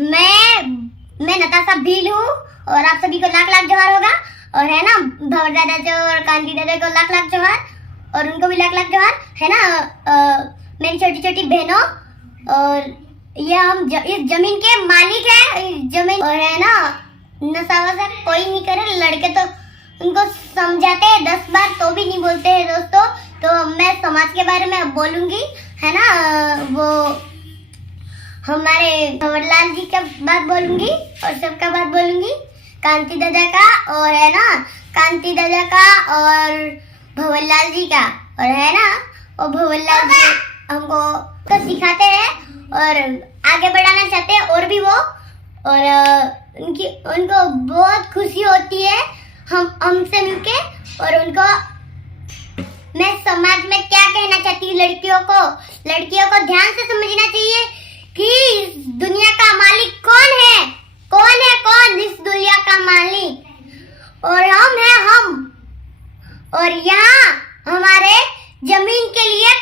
मैं नताशा भील हूँ और आप सभी को लाख लाख जोहार होगा। और है ना भंवर दादा जो और कांति दादा को लाख लाख जोहार और उनको भी लाख लाख जोहार है ना। मेरी छोटी छोटी बहनों, और ये हम इस जमीन के मालिक है। इस जमीन और है ना नशा वशा कोई नहीं करे। लड़के तो उनको समझाते हैं 10 बार तो भी नहीं बोलते हैं दोस्तों। तो मैं समाज के बारे में बोलूंगी है ना। वो हमारे भंवरलाल जी का बात बोलूंगी और सबका बात बोलूंगी, कांति दादा का और है ना कांति दादा का और भंवरलाल जी का। और है ना और भंवरलाल जी हमको तो सिखाते हैं और आगे बढ़ाना चाहते हैं और भी वो। और उनको बहुत खुशी होती है हमसे मिलके। और उनको मैं समाज में क्या कहना चाहती हूँ, लड़कियों को ध्यान से समझना चाहिए कि इस दुनिया का मालिक कौन है। कौन इस दुनिया का मालिक? और हम हैं हम। और यहाँ हमारे जमीन के लिए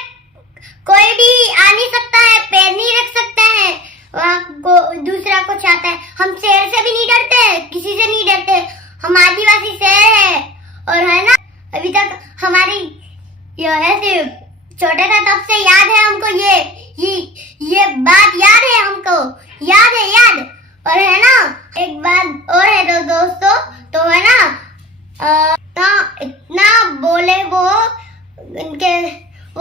कोई भी आ नहीं सकता है, पैर नहीं रख सकता है। वहाँ दूसरा को चाहता है। हम शेर से भी नहीं डरते, किसी से नहीं डरते। हम आदिवासी शेर है। और है ना अभी तक हमारी ऐसे छोटे था तब से याद है हमको ये बात याद है हमको, याद। और है ना एक बात और है तो दोस्तों, तो है ना इतना बोले वो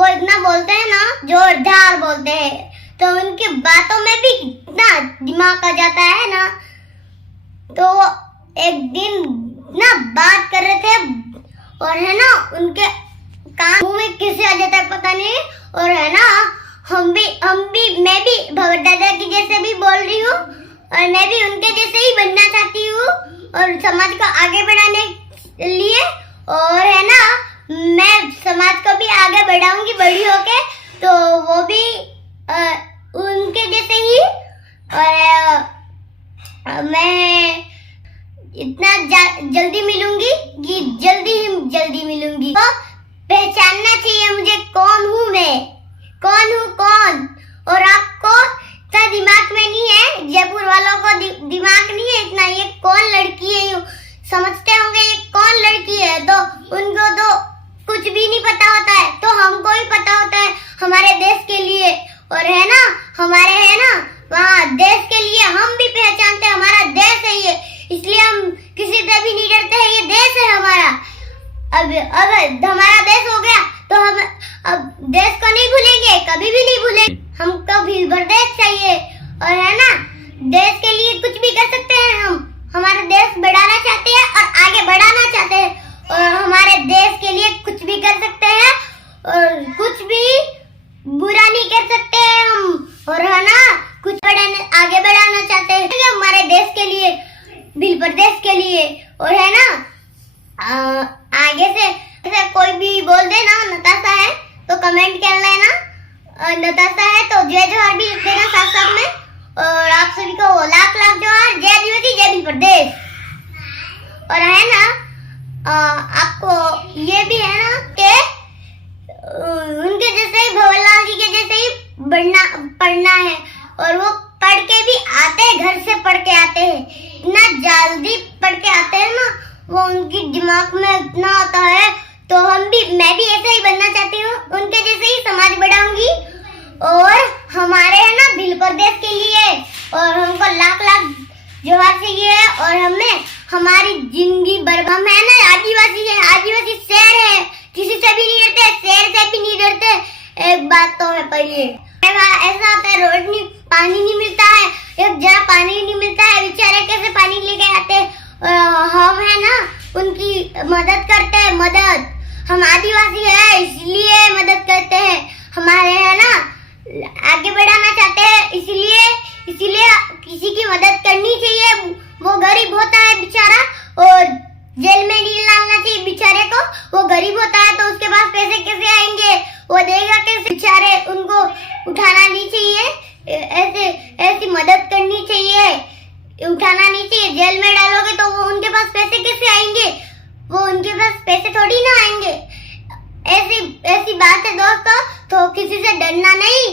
इतना बोलते हैं ना, जोरदार बोलते हैं। तो उनकी बातों में भी इतना दिमाग आ जाता है ना। तो वो एक दिन ना बात कर रहे थे और है ना उनके कान मुंह में कैसे आ जाता है पता नहीं। और है ना मैं भी भंवर दादा की जैसे भी बोल रही हूँ और मैं भी उनके जैसे ही बनना चाहती हूँ और समाज को आगे बढ़ाने लिए। और है ना मैं समाज को भी आगे बढ़ाऊंगी बड़ी होके, तो वो भी उनके जैसे ही। और मैं इतना जल्दी मिलूंगी कि जल्दी मिलूंगी। तो पहचानना चाहिए मुझे कौन हूँ मैं, कौन। और आपको इतना दिमाग में नहीं है, जयपुर वालों को दिमाग नहीं है इतना। ये कौन लड़की है यूँ समझते होंगे, ये कौन लड़की है। तो उनको तो कुछ भी नहीं पता होता है, तो हमको ही पता होता है हमारे देश के लिए। और है ना हमारे है ना वहाँ देश के लिए हम भी पहचानते हैं हमारा देश है ये, इसलिए हम किसी से भी नहीं डरते हैं। ये देश है हमारा। अब अगर हमारा देश हो गया तो हम अब देश को नहीं भूलेंगे, कभी भी नहीं भूलेंगे। हमको भी देश चाहिए। और है ना देश के लिए कुछ भी कर सकते हैं। हम हमारा देश बढ़ाना चाहते हैं और आगे बढ़ाना चाहते हैं और हमारे देश के लिए कुछ भी कर सकते हैं और कुछ भी बुरा नहीं कर सकते हैं हम। और है ना कुछ आगे बढ़ाना चाहते हैं हमारे देश के लिए, भील प्रदेश के लिए। और है ना आगे से कोई भी बोल दे ना नताशा है तो कमेंट कर लेना, नताशा है तो जय जोहार भी लिख देना साथ में। और आप सभी को लाख लाख जोहार। जय आदिवासी, जय भील प्रदेश। और है ना आपको ये भी है ना कि उनके जैसे ही भंवरलाल जी के जैसे ही पढ़ना है। और वो पढ़ के भी आते हैं, घर से पढ़ के आते हैं, इतना जल्दी पढ़ के आते हैं ना, वो उनकी दिमाग में इतना आता है। तो मैं भी ऐसे ही बनना चाहती हूँ, उनके जैसे ही समाज बढ़ाऊंगी और हमारे है ना भील प्रदेश के लिए। और हमको लाख लाख जोहार चाहिए। और हमें हमारी जिंदगी बर्बाद, हम है ना आदिवासी शेर है, किसी से भी नहीं डरते, शेर से भी नहीं डरते। एक बात तो है पहले ऐसा होता है रोड नहीं, पानी नहीं मिलता है, एक जरा पानी नहीं मिलता है, बेचारे कैसे पानी लेके आते हैं। हम है ना उनकी मदद करते हैं, मदद हम आदिवासी है इसलिए मदद करते हैं। हमारे है ना आगे बढ़ाना चाहते हैं, इसीलिए किसी की मदद करनी चाहिए। वो गरीब होता है बेचारा और जेल में नहीं डालना चाहिए बेचारे को। वो गरीब होता है तो उसके पास पैसे कैसे आएंगे, वो देगा कैसे? बेचारे उनको उठाना नहीं चाहिए, ऐसी मदद करनी चाहिए, उठाना नहीं चाहिए। जेल में डालोगे तो वो उनके पास पैसे कैसे आएंगे? वो उनके पास पैसे थोड़ी ना आएंगे। ऐसी बात है दोस्तों। तो किसी से डरना नहीं।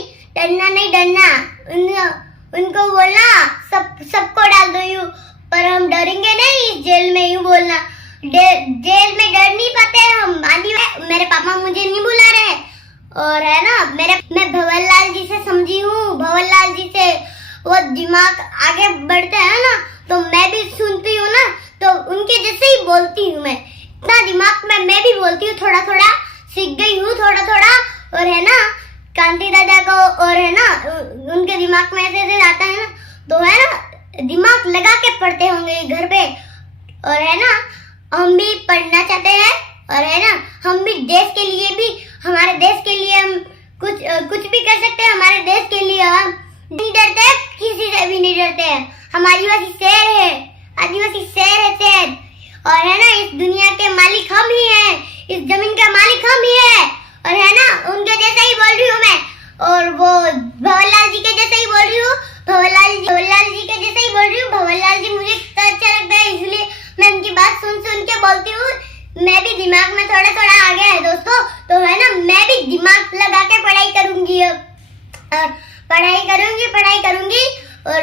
डरेंगे नहीं इस जेल में, यूं बोलना। जेल में डर नहीं पाते हम। मेरे पापा मुझे नहीं बुला रहे, और है ना मैं भंवरलाल जी से समझी हूँ, भंवरलाल जी से वो दिमाग आगे बढ़ते हैं ना, तो मैं भी सुनती हूँ ना, तो उनके जैसे ही बोलती हूँ मैं। इतना दिमाग में मैं भी बोलती हूँ, थोड़ा थोड़ा सीख गई हूँ, थोड़ा थोड़ा। और है ना कांति दादा को, और है ना उनके दिमाग में ऐसे ऐसे आता है ना, तो है ना दिमाग लगा के पढ़ते होंगे घर पे। और है ना हम भी पढ़ना चाहते हैं, और है ना हम भी देश के लिए भी, हमारे देश के लिए हम कुछ भी कर सकते हैं। हमारे देश के लिए हम नहीं डरते, किसी से भी नहीं डरते हैं। हम आदिवासी शेर है, आदिवासी शेर है, शेर। और है ना इस दुनिया के मालिक हम ही हैं, इस जमीन का मालिक हम ही है। और है ना उनके जैसा ही बोल रही हूँ मैं, और वो भंवरलाल जी के जैसा ही बोल रही हूँ, भंवरलाल जी के जैसा ही बोल रही हूँ। भंवरलाल जी मुझे इतना अच्छा लगता है, इसलिए मैं उनकी बात सुन के बोलती हूँ। मैं भी दिमाग में थोड़ा थोड़ा आ गया है दोस्तों, तो है ना मैं भी दिमाग लगा के पढ़ाई करूंगी अब, और पढ़ाई करूंगी और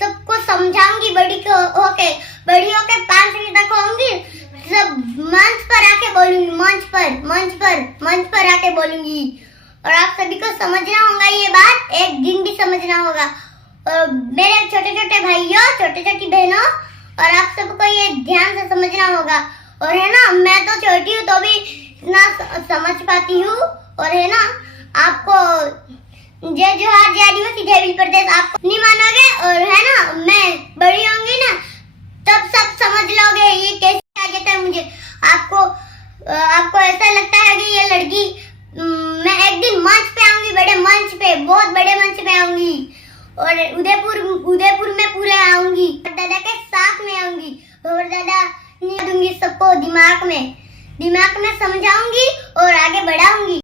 सबको समझाऊंगी। बड़ी होके 5वीं तक होंगी, सब मंच पर आके बोलूंगी, मंच पर आके बोलूंगी। और आप सभी को समझना होगा ये बात, एक दिन भी समझना होगा। और मेरे छोटे छोटे भाइयों, छोटी छोटी बहनों, और आप सबको ये ध्यान से समझना होगा। और है ना मैं तो छोटी हूँ तो भी इतना समझ पाती हूँ। और है ना आपको जय जोहार, जय आदिवासी, जय भील प्रदेश। आप नहीं मानोगे, और है ना मैं बड़ी होंगी ना तब सब समझ लोगे ये कैसे आ जाता है मुझे। आपको ऐसा लगता है कि ये लड़की, मैं एक दिन मंच पे आऊंगी, बड़े मंच पे, बहुत बड़े मंच पे आऊंगी, और उदयपुर में पूरे आऊंगी, दादा के साथ में आऊंगी। और दादा नहीं दूंगी सबको, दिमाग में समझाऊंगी और आगे बढ़ाऊंगी।